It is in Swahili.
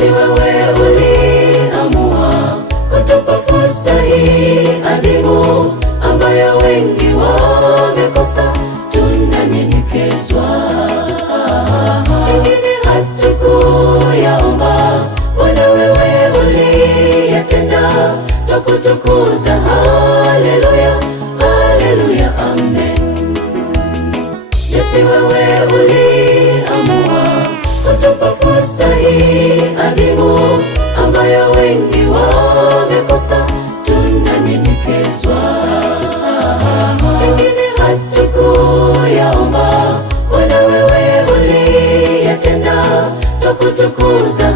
Yesu, wewe uliamua kutupa fursa hii adhimu ambayo wengi wamekosa. Tunanyenyekezwa, wengine hatukuyaomba, Bwana wewe uliyatenda, twakutukuza. Haleluya, haleluya, amen. Yesu, wewe uliamua kutupa fursa hii adhimu ambayo wengi wamekosa. Tunanyenyekezwa, wengine hatukuyaomba, Bwana wewe uliyatenda, twakutukuza.